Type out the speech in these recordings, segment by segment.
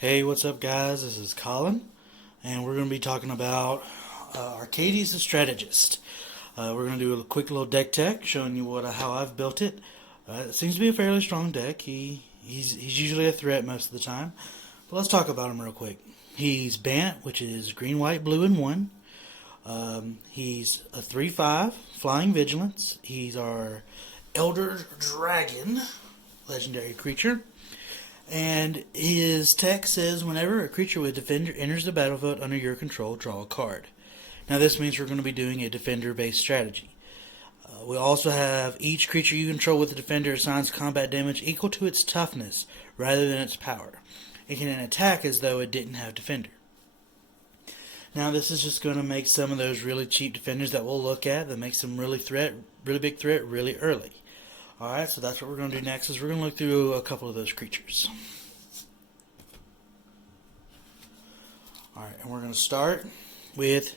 Hey, what's up, guys? This is Colin, and we're going to be talking about Arcades the Strategist. We're going to do a quick little deck tech, showing you how I've built it. It seems to be a fairly strong deck. He's usually a threat most of the time, but let's talk about him real quick. He's Bant, which is green, white, blue, and 1. He's a 3/5 flying vigilance. He's our Elder Dragon, legendary creature. And his text says, whenever a creature with Defender enters the battlefield under your control, draw a card. Now this means we're going to be doing a Defender-based strategy. We also have each creature you control with the Defender assigns combat damage equal to its toughness rather than its power. It can then attack as though it didn't have Defender. Now this is just going to make some of those really cheap Defenders that we'll look at that make some really big threat really early. Alright, so that's what we're going to do next, is we're going to look through a couple of those creatures. Alright, and we're going to start with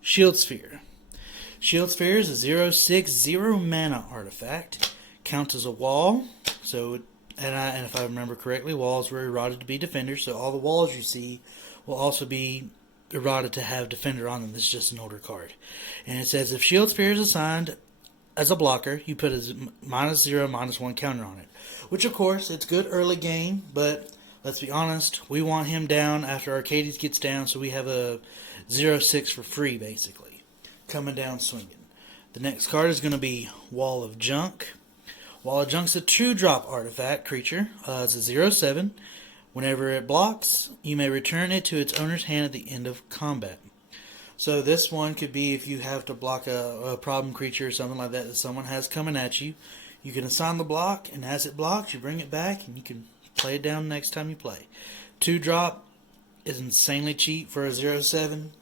Shield Sphere. Shield Sphere is a 0/6 0 mana artifact. Counts as a wall, so and if I remember correctly, walls were eroded to be defenders, so all the walls you see will also be eroded to have Defender on them. This is just an older card. And it says, if Shield Sphere is assigned as a blocker, you put a -0, -1 counter on it. Which, of course, it's good early game, but let's be honest, we want him down after Arcades gets down, so we have a 0/6 for free, basically. Coming down swinging. The next card is going to be Wall of Junk. Wall of Junk's a 2-drop artifact creature. It's a 0/7. Whenever it blocks, you may return it to its owner's hand at the end of combat. So this one could be if you have to block a problem creature or something like that someone has coming at you. You can assign the block, and as it blocks, you bring it back, and you can play it down next time you play. 2-drop is insanely cheap for a 0/7,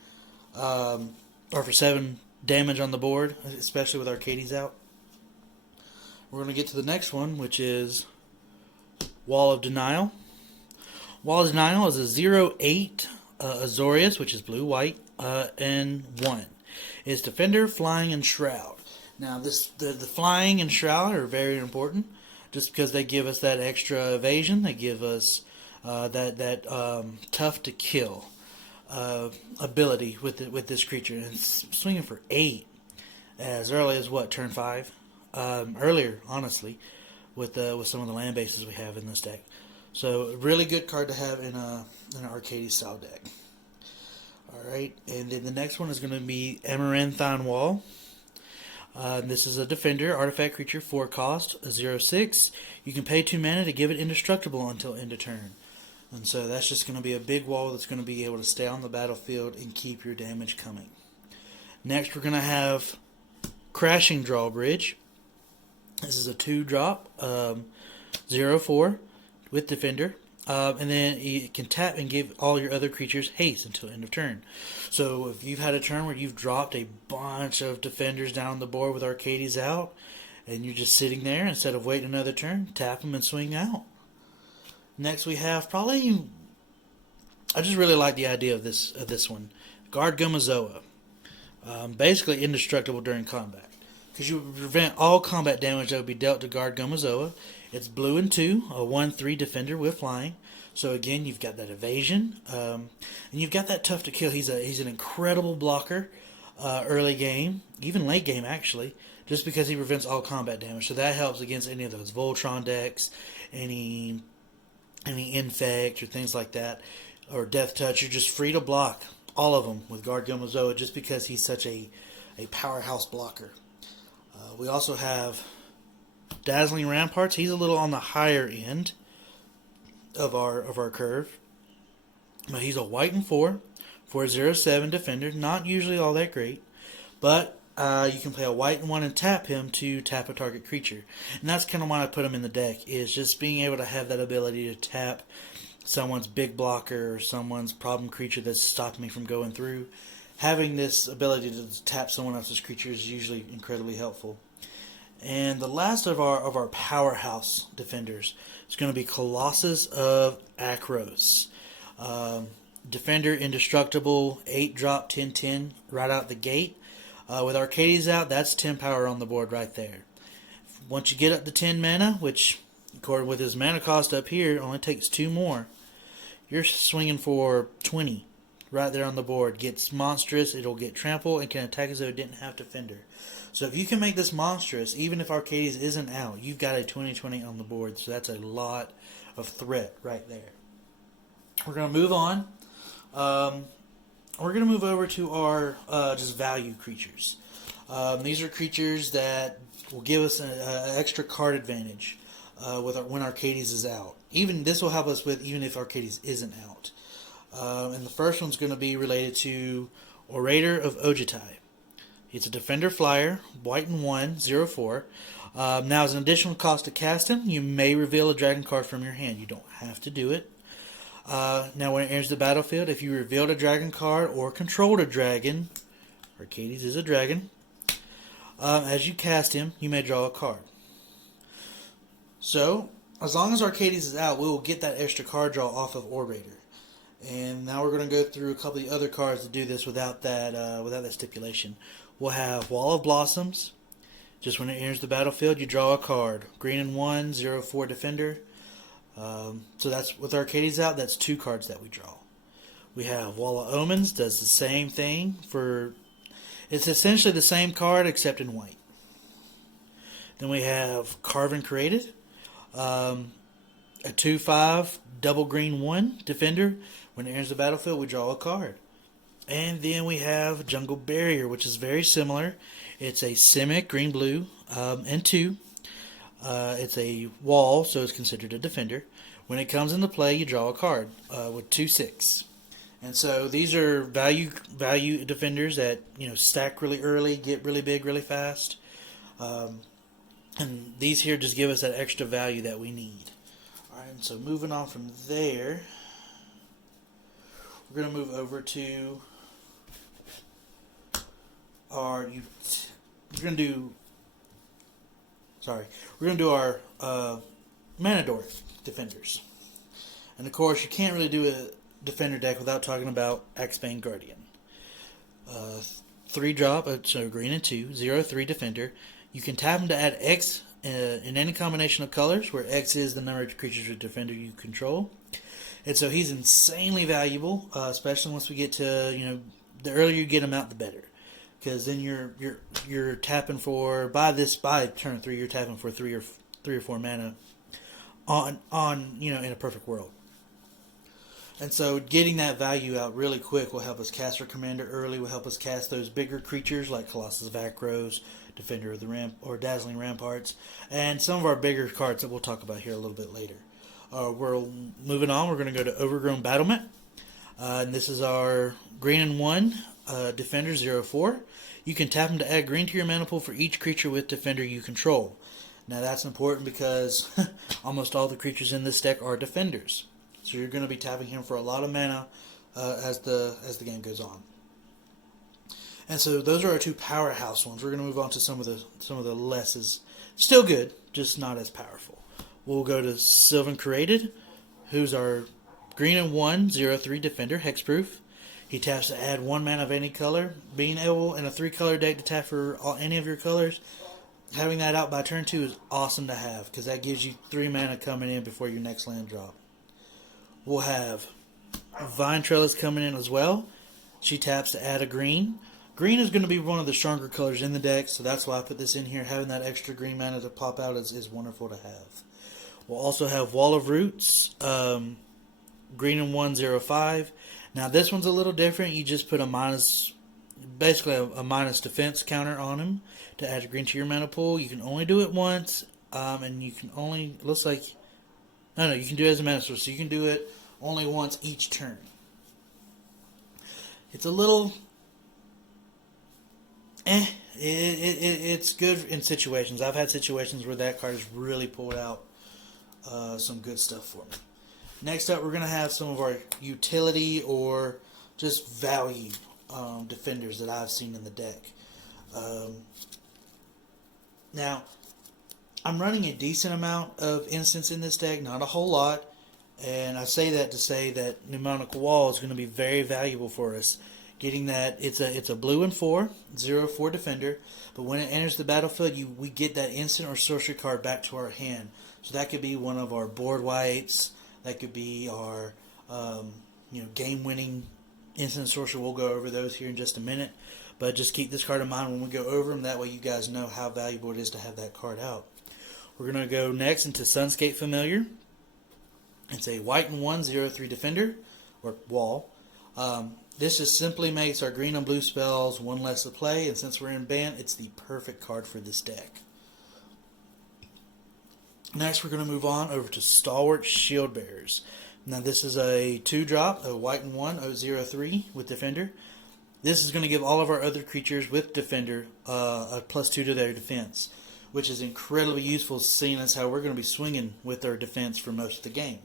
or for 7 damage on the board, especially with Arcades out. We're going to get to the next one, which is Wall of Denial. Wall of Denial is a 0/8 Azorius, which is blue-white, and 1. It's Defender, Flying, and Shroud. Now, the Flying and Shroud are very important, just because they give us that extra evasion. They give us that tough to kill ability with this creature. And it's swinging for 8 as early as turn 5. Earlier, honestly, with some of the land bases we have in this deck. So, a really good card to have in an Arcades style deck. Alright, and then the next one is going to be Amaranthine Wall. This is a Defender, artifact creature, 4 cost, a 0/6. You can pay 2 mana to give it indestructible until end of turn. And so that's just going to be a big wall that's going to be able to stay on the battlefield and keep your damage coming. Next, we're going to have Crashing Drawbridge. This is a 2-drop, 0/4 with Defender. And then you can tap and give all your other creatures haste until end of turn. So if you've had a turn where you've dropped a bunch of Defenders down the board with Arcades out, and you're just sitting there, instead of waiting another turn, tap them and swing out. Next we have I just really like the idea of this one. Guard Gumazoa. Basically indestructible during combat, because you prevent all combat damage that would be dealt to Guard Gumazoa. It's blue and 2, a 1/3 Defender with Flying. So again, you've got that evasion, and you've got that tough to kill. He's an incredible blocker, early game, even late game actually, just because he prevents all combat damage. So that helps against any of those Voltron decks, any Infect or things like that, or Death Touch. You're just free to block all of them with Guard Gumazoa, just because he's such a powerhouse blocker. We also have Dazzling Ramparts. He's a little on the higher end of our curve. But he's a white and 4 for a 0/7 Defender. Not usually all that great, but you can play a white and 1 and tap him to tap a target creature. And that's kind of why I put him in the deck, is just being able to have that ability to tap someone's big blocker or someone's problem creature that's stopping me from going through. Having this ability to tap someone else's creature is usually incredibly helpful. And the last of our powerhouse defenders is going to be Colossus of Akros. Defender, indestructible, 8-drop, 10/10 right out the gate. With Arcades out, that's 10 power on the board right there. Once you get up to 10 mana, which according with his mana cost up here, it only takes 2 more, you're swinging for 20 right there on the board. Gets monstrous, it'll get trample, and can attack as though it didn't have defender. So if you can make this monstrous, even if Arcades isn't out, you've got a 20-20 on the board. So that's a lot of threat right there. We're going to move on. We're going to move over to our just value creatures. These are creatures that will give us an extra card advantage when Arcades is out. Even this will help us with even if Arcades isn't out. And the first one's going to be related to Orator of Ojutai. It's a defender flyer, white and 1, 0/4. Now, as an additional cost to cast him, you may reveal a dragon card from your hand. You don't have to do it. Now, when it enters the battlefield, if you revealed a dragon card or controlled a dragon, Arcades is a dragon, as you cast him, you may draw a card. So, as long as Arcades is out, we will get that extra card draw off of Orator. And now we're going to go through a couple of the other cards to do this without that stipulation. We'll have Wall of Blossoms. Just when it enters the battlefield, you draw a card. Green and 1, 0/4 defender. So that's with Arcades out, that's 2 cards that we draw. We have Wall of Omens, does the same thing it's essentially the same card except in white. Then we have Carven Created, a 2/5 double green 1 defender. When it enters the battlefield, we draw a card. And then we have Jungle Barrier, which is very similar. It's a Simic green blue and 2. It's a wall, so it's considered a defender. When it comes into play, you draw a card with 2/6. And so these are value defenders that stack really early, get really big really fast. And these here just give us that extra value that we need. All right, and so moving on from there, we're going to move over to our we're going to do our Manador defenders. And of course, you can't really do a defender deck without talking about Axebane Guardian. 3-drop, so green and 2, 0/3 defender. You can tap him to add X in any combination of colors, where X is the number of creatures or defender you control. And so he's insanely valuable, especially once we get to, the earlier you get him out, the better. Because then you're tapping for, by turn 3, you're tapping for 3 or 4 mana on in a perfect world. And so getting that value out really quick will help us cast our commander early, will help us cast those bigger creatures like Colossus of Akros, Defender of the or Dazzling Ramparts, and some of our bigger cards that we'll talk about here a little bit later. We're moving on. We're going to go to Overgrown Battlement. And this is our green and 1 Defender 0/4. You can tap him to add green to your mana pool for each creature with Defender you control. Now that's important because almost all the creatures in this deck are defenders. So you're going to be tapping him for a lot of mana as the game goes on. And so those are our 2 powerhouse ones. We're going to move on to some of the lesses. Still good, just not as powerful. We'll go to Sylvan Created, who's our green and 1, 0/3 defender, hexproof. He taps to add 1 mana of any color. Being able in a 3-color deck to tap for any of your colors, having that out by turn 2 is awesome to have, because that gives you 3 mana coming in before your next land drop. We'll have Vine Trellis coming in as well. She taps to add a green. Green is going to be one of the stronger colors in the deck, so that's why I put this in here. Having that extra green mana to pop out is wonderful to have. We'll also have Wall of Roots, green and 1, 0/5. Now this one's a little different. You just put a minus defense counter on him to add a green to your mana pool. You can only do it once, and you can only, you can do it as a mana source, so you can do it only once each turn. It's a little, it's good in situations. I've had situations where that card has really pulled out some good stuff for me. Next up, we're going to have some of our utility or just value defenders that I've seen in the deck. Now, I'm running a decent amount of instants in this deck, not a whole lot, and I say that to say that Mnemonic Wall is going to be very valuable for us. Getting that, it's a blue and 4, 0/4 defender, but when it enters the battlefield, we get that instant or sorcery card back to our hand. So that could be one of our board whites, that could be our game-winning instant sorcerer. We'll go over those here in just a minute, but just keep this card in mind when we go over them. That way you guys know how valuable it is to have that card out. We're going to go next into Sunscape Familiar. It's a white and 1/0/3 defender, or wall. This just simply makes our green and blue spells one less to play, and since we're in ban, it's the perfect card for this deck. Next, we're going to move on over to Stalwart Shield Bearers. Now, this is a 2-drop, a white and 1/0/3 with Defender. This is going to give all of our other creatures with Defender a +2 to their defense, which is incredibly useful, seeing as how we're going to be swinging with our defense for most of the game.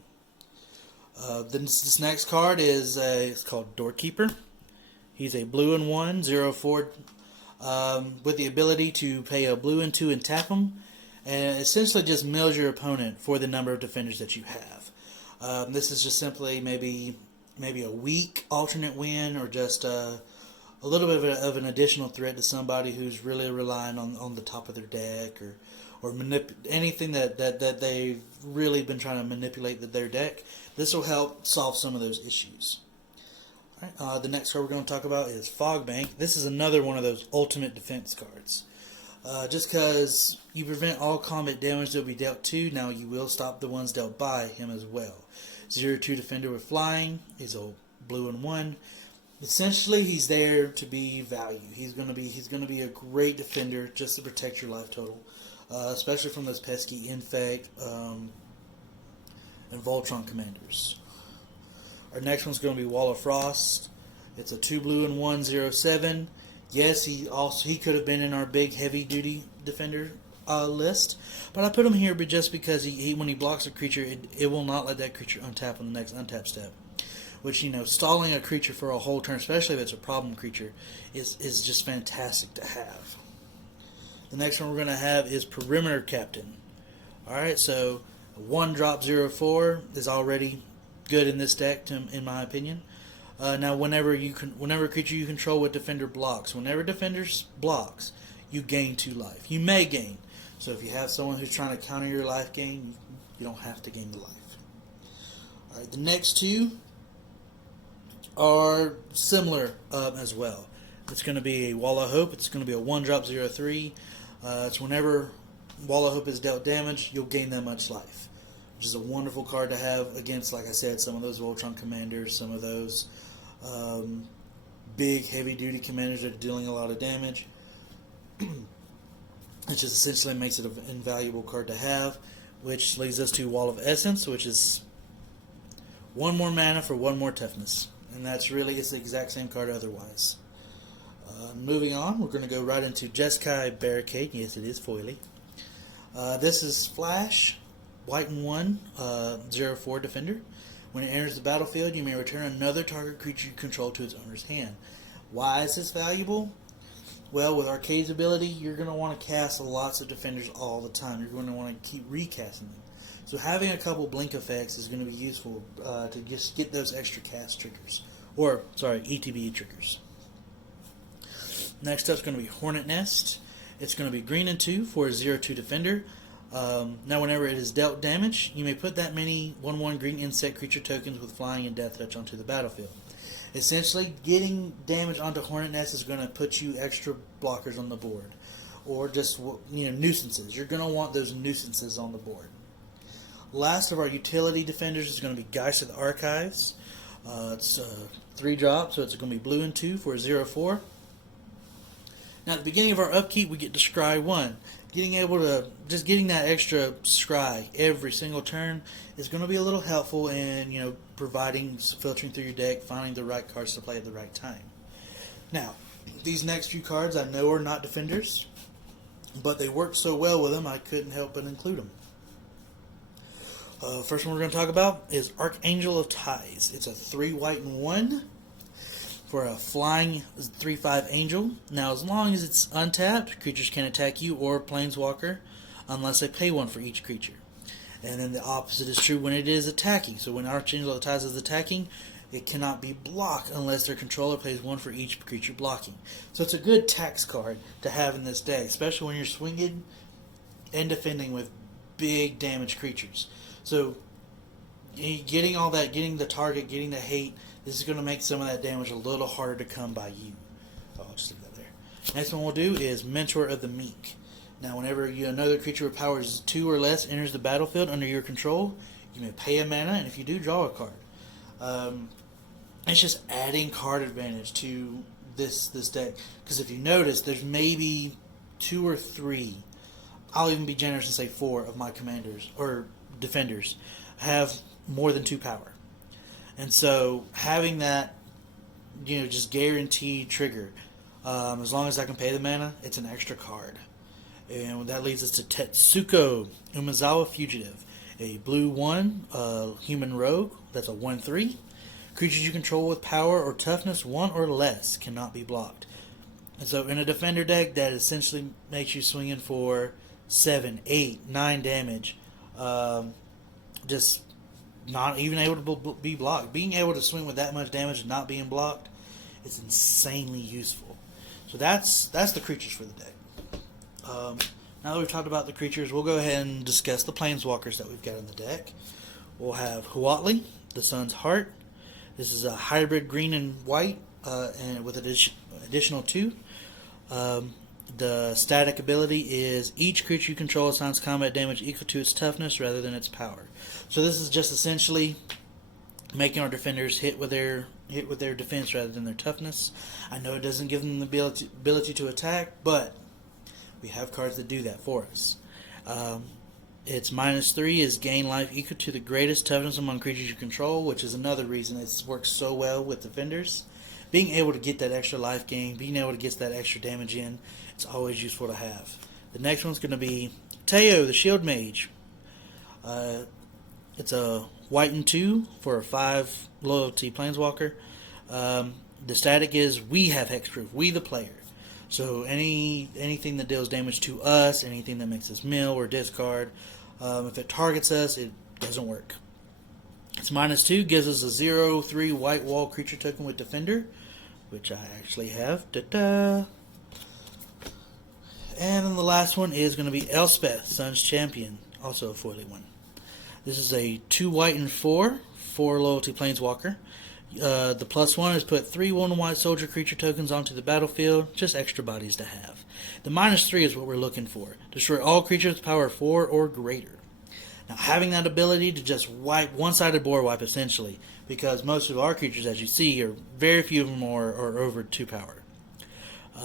This next card is it's called Doorkeeper. He's a blue and 1/0/4 with the ability to pay a blue and 2 and tap him, and essentially just mills your opponent for the number of defenders that you have. This is just simply maybe a weak alternate win, or just a little bit of an additional threat to somebody who's really relying on the top of their deck, or anything that they've really been trying to manipulate their deck. This will help solve some of those issues. All right, the next card we're going to talk about is Fogbank. This is another one of those ultimate defense cards. Just because you prevent all combat damage that will be dealt to, now you will stop the ones dealt by him as well. 0/2 defender with flying. He's a blue and 1. Essentially, he's there to be value. He's going to be a great defender just to protect your life total, especially from those pesky Infect and Voltron commanders. Our next one's going to be Wall of Frost. It's a 2 blue and 1/0/7. Yes, he could have been in our big heavy duty defender list, but I put him here just because he when he blocks a creature, it will not let that creature untap on the next untap step. Which, stalling a creature for a whole turn, especially if it's a problem creature, is just fantastic to have. The next one we're going to have is Perimeter Captain. Alright, so a 1-drop 0/4 is already good in this deck, in my opinion. Now, whenever a creature you control with Defender blocks, whenever Defender blocks, you gain 2 life. You may gain. So if you have someone who's trying to counter your life gain, you don't have to gain the life. Alright, the next two are similar as well. It's going to be a Wall of Hope. It's going to be a 1-drop 0/3. It's whenever Wall of Hope is dealt damage, you'll gain that much life, which is a wonderful card to have against, like I said, some of those Voltron commanders, some of those big heavy-duty commanders that are dealing a lot of damage. It just essentially makes it an invaluable card to have, which leads us to Wall of Essence, which is 1 more mana for 1 more toughness. And it's the exact same card otherwise. Moving on, we're going to go right into Jeskai Barricade. Yes, it is foily. This is Flash, white and 1, 0/4 defender. When it enters the battlefield, you may return another target creature you control to its owner's hand. Why is this valuable? Well, with Arcade's ability, you're going to want to cast lots of defenders all the time. You're going to want to keep recasting them. So having a couple blink effects is going to be useful to just get those extra cast triggers. ETB triggers. Next up is going to be Hornet Nest. It's going to be green and 2 for a 0/2 defender. Now whenever it is dealt damage, you may put that many 1/1 green insect creature tokens with flying and death touch onto the battlefield. Essentially, getting damage onto Hornet Nest is going to put you extra blockers on the board. Or just nuisances. You're going to want those nuisances on the board. Last of our utility defenders is going to be Geist of the Archives. It's 3-drop, so it's going to be blue and 2 for a 0/4. Now, at the beginning of our upkeep, we get to scry 1. Getting that extra scry every single turn is going to be a little helpful in providing filtering through your deck, finding the right cards to play at the right time. Now, these next few cards I know are not defenders, but they worked so well with them I couldn't help but include them. First one we're going to talk about is Archangel of Ties. It's a 3 white and 1 for a flying 3/5 angel. Now, as long as it's untapped, creatures can attack you or Planeswalker unless they pay 1 for each creature. And then the opposite is true when it is attacking. So when Archangel of Ties is attacking, it cannot be blocked unless their controller pays 1 for each creature blocking. So it's a good tax card to have in this deck, especially when you're swinging and defending with big damage creatures. So getting all that, getting the target, getting the hate. This is going to make some of that damage a little harder to come by you. Oh, I'll just leave that there. Next one we'll do is Mentor of the Meek. Now, whenever another creature with powers 2 or less enters the battlefield under your control, you may pay a mana, and if you do, draw a card. It's just adding card advantage to this deck. Because if you notice, there's maybe 2 or 3, I'll even be generous and say 4 of my commanders, or defenders, have more than 2 power. And so, having that, just guaranteed trigger, as long as I can pay the mana, it's an extra card. And that leads us to Tetsuko Umezawa Fugitive, a blue 1 human rogue. That's a 1/3. Creatures you control with power or toughness 1 or less cannot be blocked. And so in a defender deck, that essentially makes you swinging for 7, 8, 9 damage. Just not even able to be blocked. Being able to swing with that much damage and not being blocked is insanely useful. So that's the creatures for the deck. Now that we've talked about the creatures, we'll go ahead and discuss the planeswalkers that we've got in the deck. We'll have Huatli, the Sun's Heart. This is a hybrid green and white, and with additional 2. The static ability is each creature you control assigns combat damage equal to its toughness rather than its power. So this is just essentially making our defenders hit with their defense rather than their toughness. I know it doesn't give them the ability to attack, but we have cards that do that for us. Its -3 is gain life equal to the greatest toughness among creatures you control, which is another reason it works so well with defenders. Being able to get that extra life gain, being able to get that extra damage in, it's always useful to have. The next one's going to be Teo, the Shield Mage. It's a white and 2 for a 5 loyalty planeswalker. The static is we have hexproof, we the player. So anything that deals damage to us, anything that makes us mill or discard, if it targets us, it doesn't work. Its -2 gives us a 0/3 white wall creature token with Defender, which I actually have. Da-da. And then the last one is going to be Elspeth, Sun's Champion, also a foily one. This is a 2 white and 4 loyalty planeswalker. The +1 is put 3 1 white soldier creature tokens onto the battlefield, just extra bodies to have. The -3 is what we're looking for. Destroy all creatures with power 4 or greater. Now, having that ability to just wipe, one-sided board wipe essentially, because most of our creatures, as you see, are very few of them are over 2 power.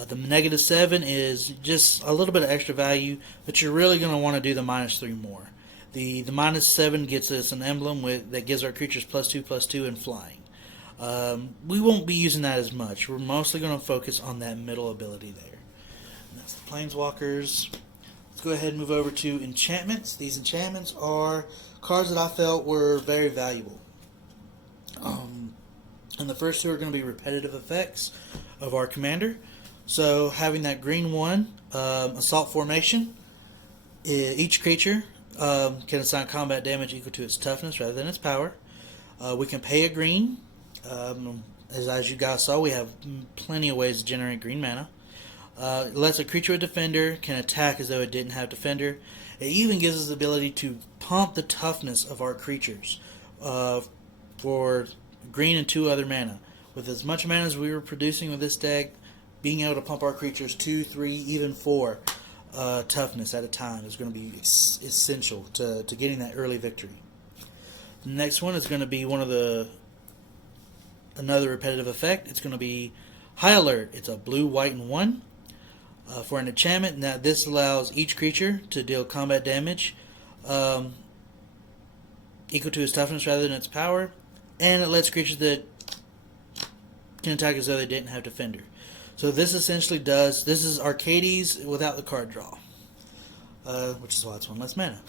The -7 is just a little bit of extra value, but you're really going to want to do the -3 more. The -7 gets us an emblem that gives our creatures +2/+2 and flying. We won't be using that as much. We're mostly going to focus on that middle ability there. And that's the Planeswalkers. Let's go ahead and move over to enchantments. These enchantments are cards that I felt were very valuable. And the first 2 are going to be repetitive effects of our commander. So having that green 1, Assault Formation, each creature can assign combat damage equal to its toughness rather than its power. We can pay a green. As you guys saw, we have plenty of ways to generate green mana. It lets a creature with Defender can attack as though it didn't have Defender. It even gives us the ability to pump the toughness of our creatures for green and 2 other mana. With as much mana as we were producing with this deck, being able to pump our creatures 2, 3, even 4 toughness at a time is going to be essential to getting that early victory. The next one is going to be another repetitive effect. It's going to be High Alert. It's a blue, white, and 1 for an enchantment. Now this allows each creature to deal combat damage equal to its toughness rather than its power, and it lets creatures that can attack as though they didn't have Defender. So this essentially this is Arcades without the card draw, which is why it's 1 less mana.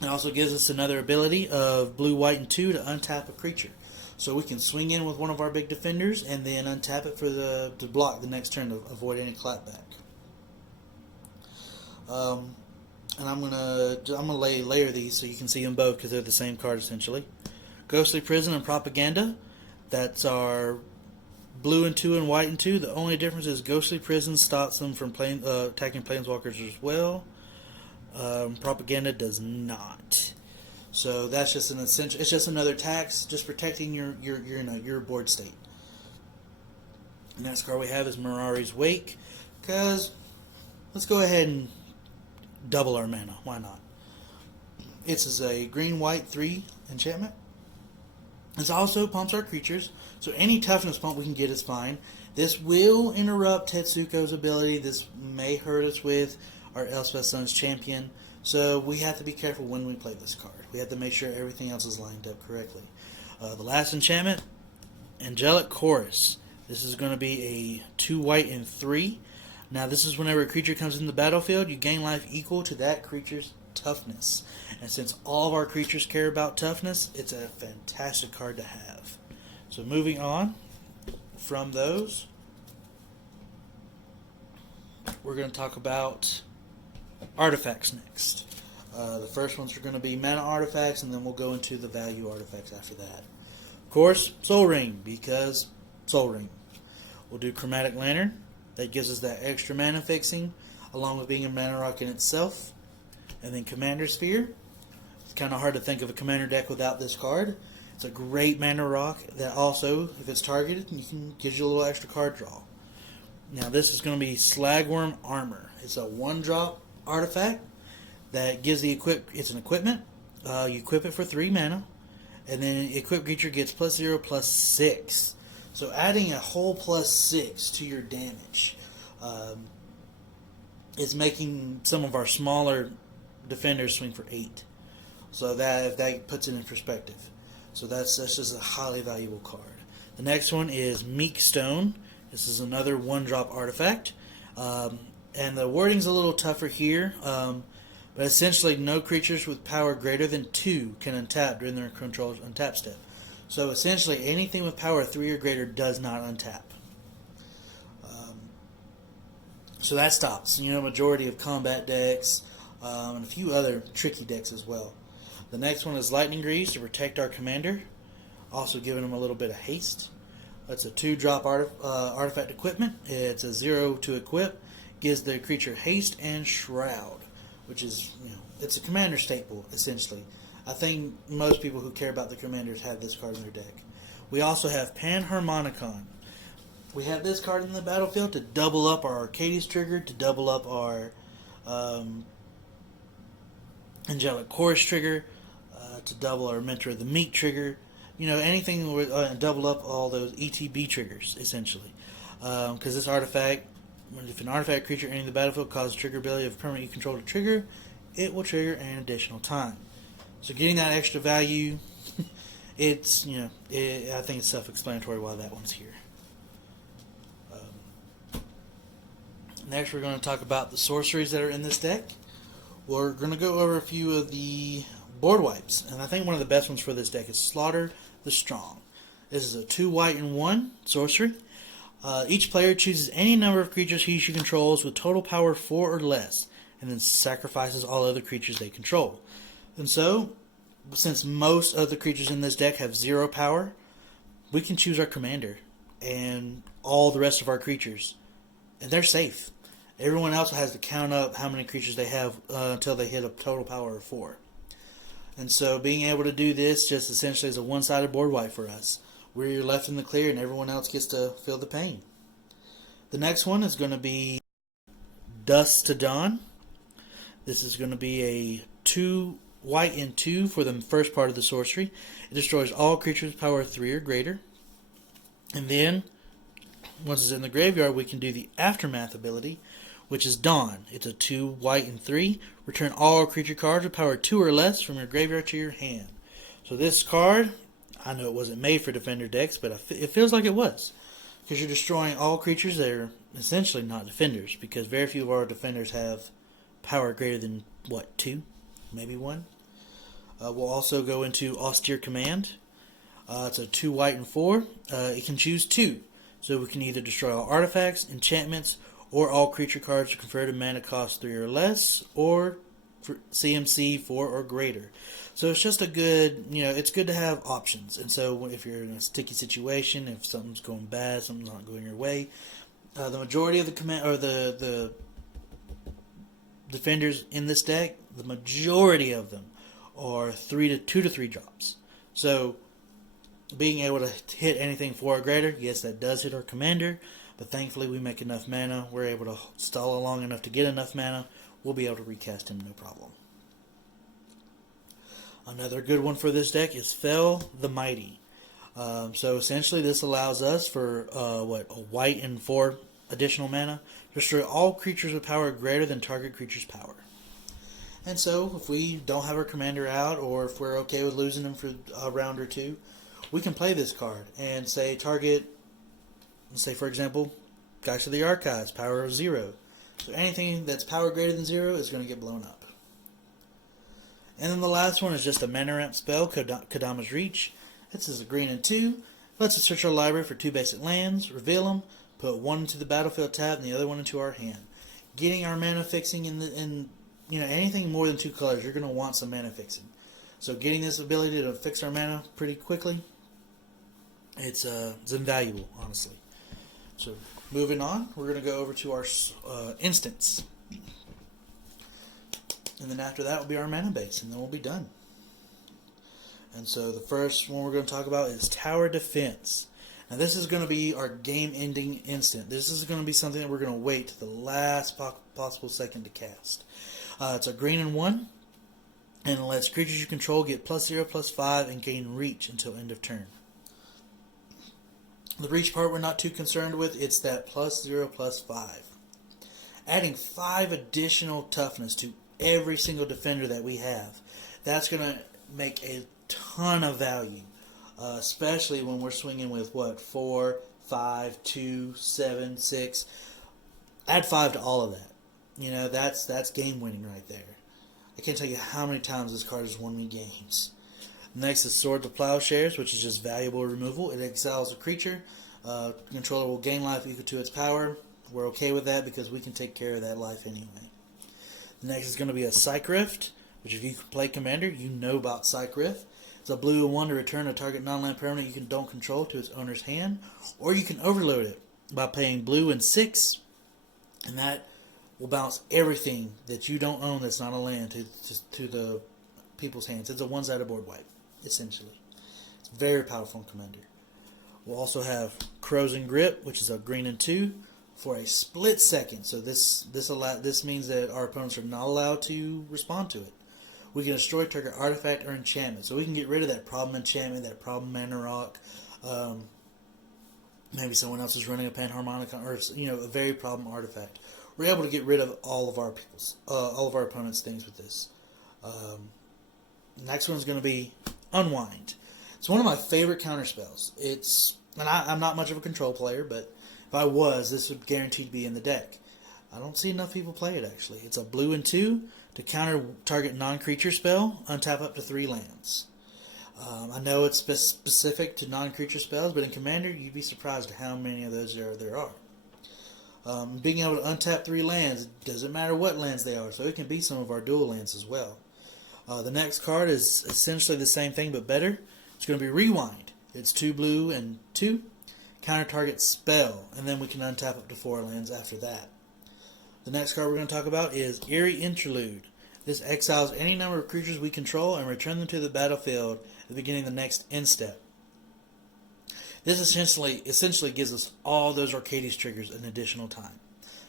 It also gives us another ability of blue, white, and 2 to untap a creature. So we can swing in with one of our big defenders and then untap it to block the next turn to avoid any clapback. And I'm gonna layer these so you can see them both because they're the same card essentially. Ghostly Prison and Propaganda. That's our blue and 2 and white and 2. The only difference is Ghostly Prison stops them from attacking planeswalkers as well. Propaganda does not. So that's just an essential. It's just another tax, just protecting your board state. The next card we have is Mirari's Wake, because let's go ahead and double our mana. Why not? It's a green-white 3 enchantment. This also pumps our creatures, so any toughness pump we can get is fine. This will interrupt Tetsuko's ability. This may hurt us with our Elspeth Sun's Champion, so we have to be careful when we play this card. We have to make sure everything else is lined up correctly. The last enchantment, Angelic Chorus. This is going to be a 2 white and 3. Now this is whenever a creature comes in the battlefield, you gain life equal to that creature's toughness. And since all of our creatures care about toughness, it's a fantastic card to have. So moving on from those, we're going to talk about artifacts next. The first ones are going to be mana artifacts, and then we'll go into the value artifacts after that. Of course, Soul Ring, because Soul Ring. We'll do Chromatic Lantern. That gives us that extra mana fixing, along with being a mana rock in itself. And then Commander Sphere. It's kind of hard to think of a commander deck without this card. It's a great mana rock that also, if it's targeted, gives you a little extra card draw. Now this is going to be Slagworm Armor. It's a 1-drop artifact that gives it's an equipment. You equip it for 3 mana, and then equipped creature gets +0/+6. So adding a whole +6 to your damage is making some of our smaller defenders swing for 8. So that puts it in perspective. So that's just a highly valuable card. The next one is Meek Stone. This is another 1-drop artifact. And the wording's a little tougher here. But essentially, no creatures with power greater than 2 can untap during their control's untap step. So essentially, anything with power 3 or greater does not untap. So that stops, majority of combat decks, and a few other tricky decks as well. The next one is Lightning Greaves to protect our commander, also giving him a little bit of haste. That's a 2-drop artifact equipment. It's a 0 to equip, gives the creature haste and shroud, which is, it's a commander staple, essentially. I think most people who care about the commanders have this card in their deck. We also have Panharmonicon. We have this card in the battlefield to double up our Arcades trigger, to double up our Angelic Chorus trigger, to double our Mentor of the Meek trigger. Anything with double up all those ETB triggers, essentially. Because this artifact, if an artifact creature entering the battlefield causes trigger ability of a permanent you control to trigger, it will trigger an additional time. So getting that extra value, I think it's self-explanatory why that one's here. Next, we're going to talk about the sorceries that are in this deck. We're going to go over a few of the board wipes, and I think one of the best ones for this deck is Slaughter the Strong. This is a 2 white and 1 sorcery. Each player chooses any number of creatures he or she controls with total power 4 or less, and then sacrifices all other creatures they control. And so, since most of the creatures in this deck have 0 power, we can choose our commander and all the rest of our creatures, and they're safe. Everyone else has to count up how many creatures they have until they hit a total power of 4. And so being able to do this just essentially is a one-sided board wipe for us. We're left in the clear and everyone else gets to feel the pain. The next one is going to be Dusk to Dawn. This is going to be a 2 white and 2 for the first part of the sorcery. It destroys all creatures with power 3 or greater. And then, once it's in the graveyard, we can do the Aftermath ability, which is Dawn. It's a 2 white and 3. Return all creature cards with power 2 or less from your graveyard to your hand. So this card, I know it wasn't made for defender decks, but it feels like it was. Because you're destroying all creatures that are essentially not defenders, because very few of our defenders have power greater than, 2? Maybe 1? We'll also go into Austere Command. It's a 2 white and 4. It can choose 2. So we can either destroy all artifacts, enchantments, or all creature cards with converted mana cost 3 or less, or for CMC 4 or greater. So it's just a good, it's good to have options. And so if you're in a sticky situation, if something's going bad, something's not going your way, the majority of the defenders in this deck, the majority of them or 2 to 3 drops. So being able to hit anything 4 or greater, yes, that does hit our commander, but thankfully we make enough mana. We're able to stall long enough to get enough mana. We'll be able to recast him no problem. Another good one for this deck is Fell the Mighty. So essentially this allows us for a white and 4 additional mana to destroy all creatures with power greater than target creature's power. And so if we don't have our commander out, or if we're okay with losing him for a round or two, we can play this card and say target, say for example, Geist of the Archives, power of 0. So anything that's power greater than 0 is going to get blown up. And then the last one is just a mana ramp spell, Kodama's Reach. This is a green and 2. Lets us search our library for 2 basic lands, reveal them, put one into the battlefield tab and the other one into our hand. Getting our mana fixing in anything more than 2 colors, you're going to want some mana fixing. So getting this ability to fix our mana pretty quickly, it's invaluable, honestly. So moving on, we're going to go over to our instants. And then after that will be our mana base, and then we'll be done. And so the first one we're going to talk about is Tower Defense. Now this is going to be our game-ending instant. This is going to be something that we're going to wait to the last possible second to cast. It's a green and 1, and it lets creatures you control get +0/+5 and gain reach until end of turn. The reach part we're not too concerned with. It's that +0/+5. Adding 5 additional toughness to every single defender that we have. That's going to make a ton of value, especially when we're swinging with 4, 5, 2, 7, 6. Add 5 to all of that. That's game winning right there. I can't tell you how many times this card has won me games. Next is Sword to Plowshares, which is just valuable removal. It exiles a creature. Controller will gain life equal to its power. We're okay with that because we can take care of that life anyway. The next is going to be a Psych Rift, which if you play Commander, you know about Psych Rift. It's a blue and 1 to return a target non-land permanent you don't control to its owner's hand, or you can overload it by paying blue and 6, and that will bounce everything that you don't own that's not a land to the people's hands. It's a one-sided board wipe, essentially. It's very powerful in Commander. We'll also have Crows and Grip, which is a green and 2 for a split second. So this means that our opponents are not allowed to respond to it. We can destroy target artifact or enchantment. So we can get rid of that problem enchantment, that problem mana rock. Maybe someone else is running a Panharmonica or a very problem artifact. We're able to get rid of all of our opponent's things with this. Next one's going to be Unwind. It's one of my favorite counter spells. I'm not much of a control player, but if I was, this would guarantee to be in the deck. I don't see enough people play it, actually. It's a blue and 2 to counter target non-creature spell, untap up to 3 lands. I know it's specific to non-creature spells, but in Commander, you'd be surprised at how many of those there are. Being able to untap 3 lands, doesn't matter what lands they are, so it can be some of our dual lands as well. The next card is essentially the same thing, but better. It's going to be Rewind. It's 2 blue and 2. Counter target spell, and then we can untap up to 4 lands after that. The next card we're going to talk about is Eerie Interlude. This exiles any number of creatures we control and return them to the battlefield at the beginning of the next end step. This essentially gives us all those Arcades triggers an additional time,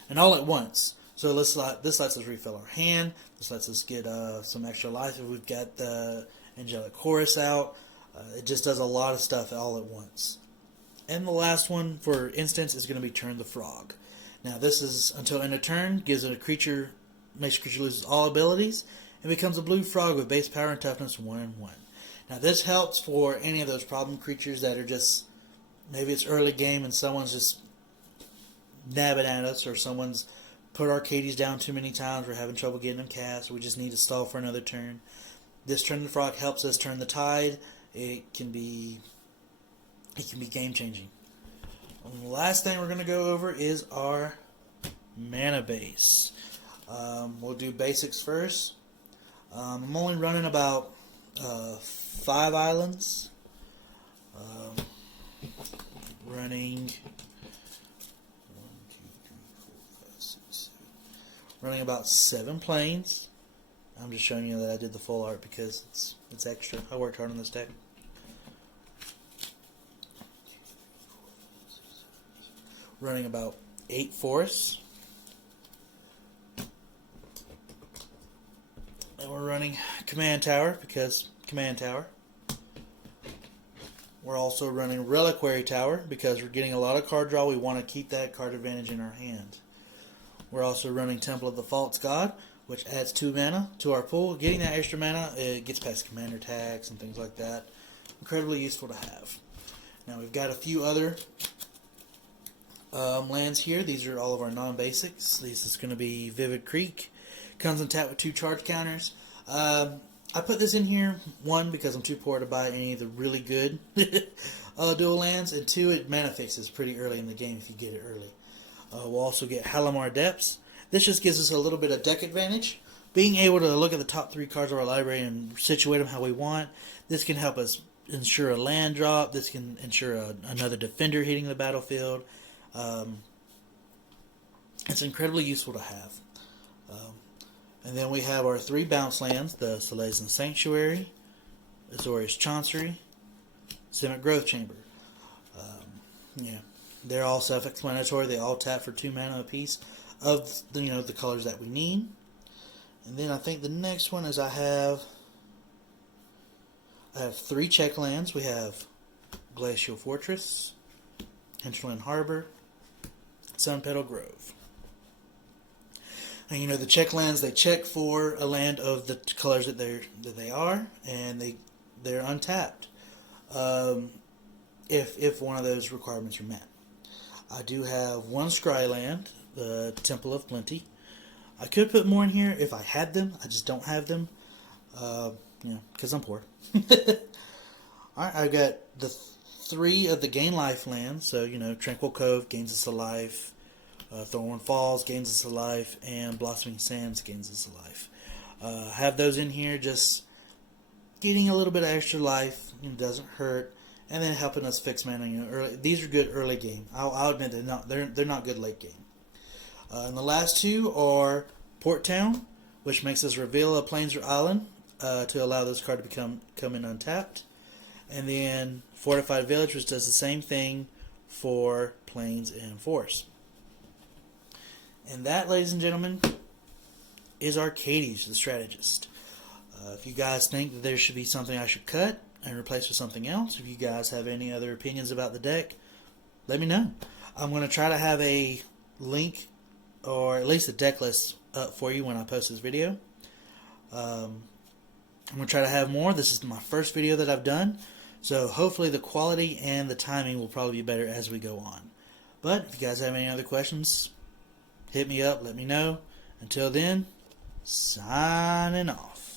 and all at once. So this lets us refill our hand. This lets us get some extra life if we've got the Angelic Chorus out. It just does a lot of stuff all at once. And the last one for instance is going to be Turn the Frog. Now this is until end of turn, makes a creature loses all abilities, and becomes a blue frog with base power and toughness 1 and 1. Now this helps for any of those problem creatures that are just, maybe it's early game and someone's just nabbing at us, or someone's put Arcades down too many times, we're having trouble getting them cast, or we just need to stall for another turn. This Turn the Frog helps us turn the tide. It can be game changing. And the last thing we're going to go over is our mana base. We'll do basics first. I'm only running about 5 islands. Running 1, 2, 3, 4, 5, 6, 7. Running about 7 planes. I'm just showing you that I did the full art because it's extra. I worked hard on this deck. Running about 8 forests. And we're running Command Tower because Command Tower. We're also running Reliquary Tower because we're getting a lot of card draw. We want to keep that card advantage in our hand. We're also running Temple of the False God, which adds 2 mana to our pool. Getting that extra mana, it gets past commander tags and things like that. Incredibly useful to have. Now we've got a few other lands here. These are all of our non-basics. This is going to be Vivid Creek. Comes untapped with 2 charge counters. I put this in here, 1, because I'm too poor to buy any of the really good dual lands, and 2, it mana fixes pretty early in the game if you get it early. We'll also get Halimar Depths. This just gives us a little bit of deck advantage. Being able to look at the top 3 cards of our library and situate them how we want, this can help us ensure a land drop. This can ensure another defender hitting the battlefield. It's incredibly useful to have. And then we have our 3 bounce lands, the Silesian Sanctuary, Azorius Chancery, Simic Growth Chamber. Yeah, they're all self-explanatory. They all tap for 2 mana apiece of the colors that we need. And then I think the next one is I have 3 check lands. We have Glacial Fortress, Hinterland Harbor, Sunpetal Grove. And the check lands, they check for a land of the colors that they are, and they're untapped if one of those requirements are met. I do have 1 scry land, the Temple of Plenty. I could put more in here if I had them. I just don't have them, because I'm poor. Alright, I've got the 3 of the Gain Life lands, so Tranquil Cove gains us a life. Thorn Falls gains us a life, and Blossoming Sands gains us a life. Have those in here, just getting a little bit of extra life, doesn't hurt, and then helping us fix mana. Early. These are good early game. I'll admit they're not good late game. And the last 2 are Port Town, which makes us reveal a plains or island to allow this card to come in untapped, and then Fortified Village, which does the same thing for plains and forests. And that, ladies and gentlemen, is Arcades, the Strategist. If you guys think that there should be something I should cut and replace with something else, if you guys have any other opinions about the deck, let me know. I'm going to try to have a link, or at least a deck list, up for you when I post this video. I'm going to try to have more. This is my first video that I've done, so hopefully the quality and the timing will probably be better as we go on. But if you guys have any other questions, hit me up, let me know. Until then, signing off.